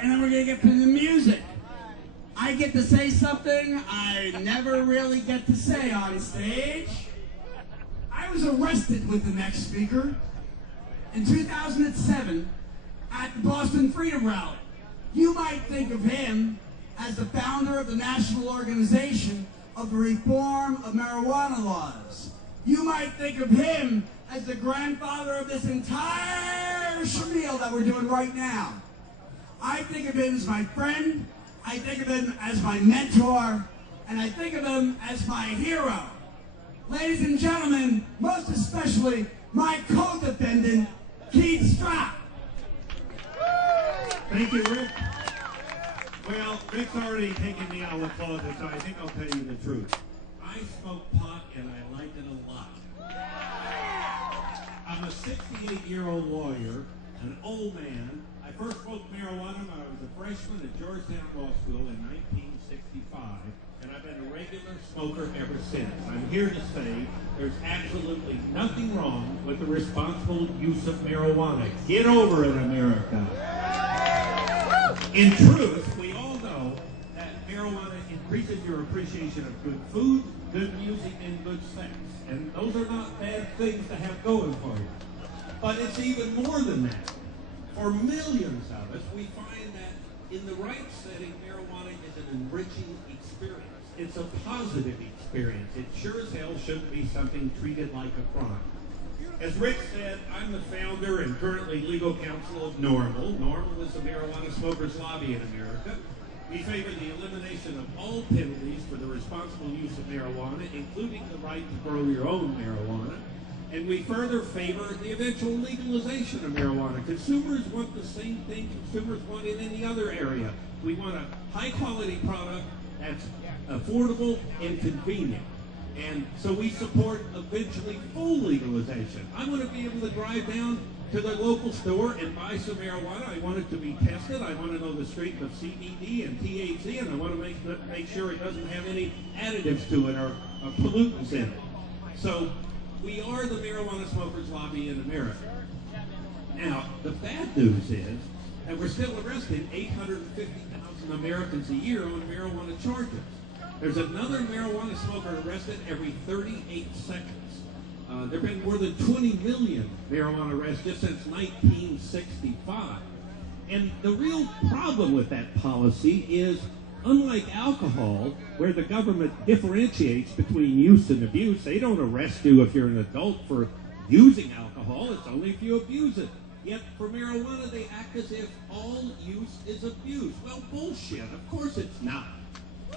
and then we're going to get to the music. I get to say something I never really get to say on stage. I was arrested with the next speaker in 2007 at the Boston Freedom Rally. You might think of him as the founder of the national organization of the reform of marijuana laws. You might think of him as the grandfather of this entire shamil that we're doing right now. I think of him as my friend, I think of him as my mentor, and I think of him as my hero. Ladies and gentlemen, most especially my co-defendant, Keith Stroup. Thank you, Rick. Well, Rick's already taken me out with all this, so I think I'll tell you the truth. I smoke pot and I like it a lot. I'm a 68-year-old lawyer, an old man. I first smoked marijuana when I was a freshman at Georgetown Law School in 1965, and I've been a regular smoker ever since. I'm here to say there's absolutely nothing wrong with the responsible use of marijuana. Get over it, America. In truth, we all know that marijuana increases your appreciation of good food, good music, and good sex. And those are not bad things to have going for you. But it's even more than that. For millions of us, we find that in the right setting, marijuana is an enriching experience. It's a positive experience. It sure as hell shouldn't be something treated like a crime. As Rick said, I'm the founder and currently legal counsel of NORML. NORML is the marijuana smokers lobby in America. We favor the elimination of all penalties for the responsible use of marijuana, including the right to grow your own marijuana. And we further favor the eventual legalization of marijuana. Consumers want the same thing consumers want in any other area. We want a high-quality product that's affordable and convenient. And so we support eventually full legalization. I want to be able to drive down to the local store and buy some marijuana. I want it to be tested. I want to know the strength of CBD and THC, and I want to make sure it doesn't have any additives to it or pollutants in it. So we are the marijuana smokers lobby in America. Now, the bad news is that we're still arresting 850,000 Americans a year on marijuana charges. There's another marijuana smoker arrested every 38 seconds. There have been more than 20 million marijuana arrests just since 1965. And the real problem with that policy is, unlike alcohol, where the government differentiates between use and abuse, they don't arrest you if you're an adult for using alcohol. It's only if you abuse it. Yet for marijuana, they act as if all use is abuse. Well, bullshit. Of course it's not.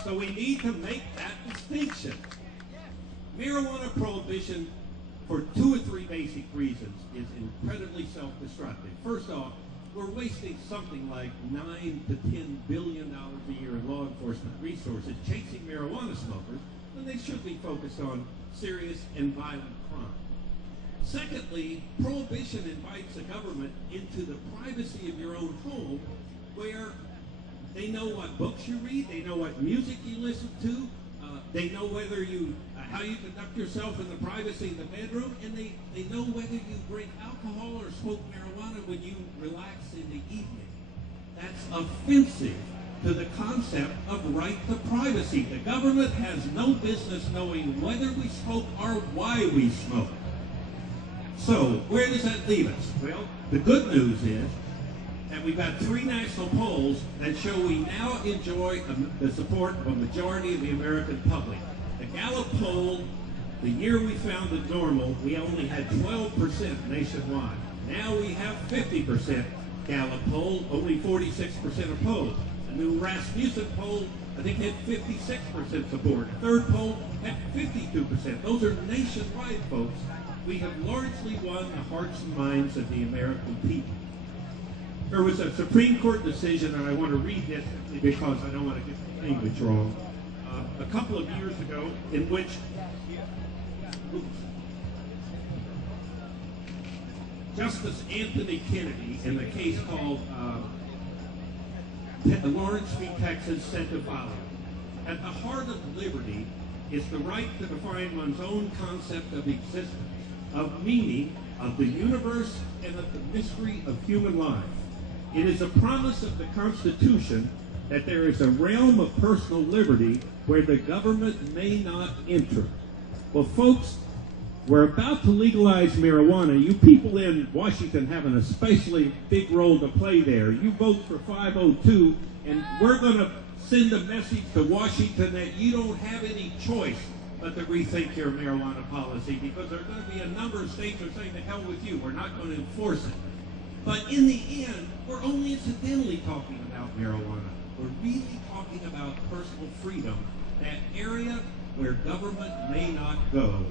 So we need to make that distinction. Marijuana prohibition, for 2 or 3 basic reasons, is incredibly self-destructive. First off, we're wasting something like $9 to $10 billion a year in law enforcement resources chasing marijuana smokers when they should be focused on serious and violent crime. Secondly, prohibition invites the government into the privacy of your own home, where they know what books you read, they know what music you listen to, they know whether how you conduct yourself in the privacy of the bedroom, and they know whether you drink alcohol or smoke marijuana when you relax in the evening. That's offensive to the concept of right to privacy. The government has no business knowing whether we smoke or why we smoke. So, where does that leave us? Well, the good news is that we've got 3 national polls that show we now enjoy the support of a majority of the American public. The Gallup poll, the year we founded NORML, we only had 12% nationwide. Now we have 50% Gallup poll, only 46% opposed. The new Rasmussen poll, I think, had 56% support. A third poll had 52%. Those are nationwide, folks. We have largely won the hearts and minds of the American people. There was a Supreme Court decision, and I want to read this because I don't want to get the language wrong, a couple of years ago, in which Justice Anthony Kennedy, in the case called Lawrence v. Texas, said the following: "At the heart of liberty is the right to define one's own concept of existence, of meaning, of the universe, and of the mystery of human life. It is a promise of the Constitution that there is a realm of personal liberty where the government may not enter. Well, folks, we're about to legalize marijuana. You people in Washington have an especially big role to play there. You vote for 502, and we're going to send a message to Washington that you don't have any choice but to rethink your marijuana policy, because there are going to be a number of states that are saying, to hell with you, we're not going to enforce it. But in the end, we're only incidentally talking about marijuana. We're really talking about personal freedom, that area where government may not go.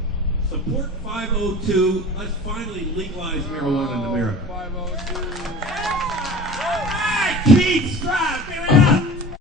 Support 502. Let's finally legalize marijuana in America. 502. All right, Keith Stroup.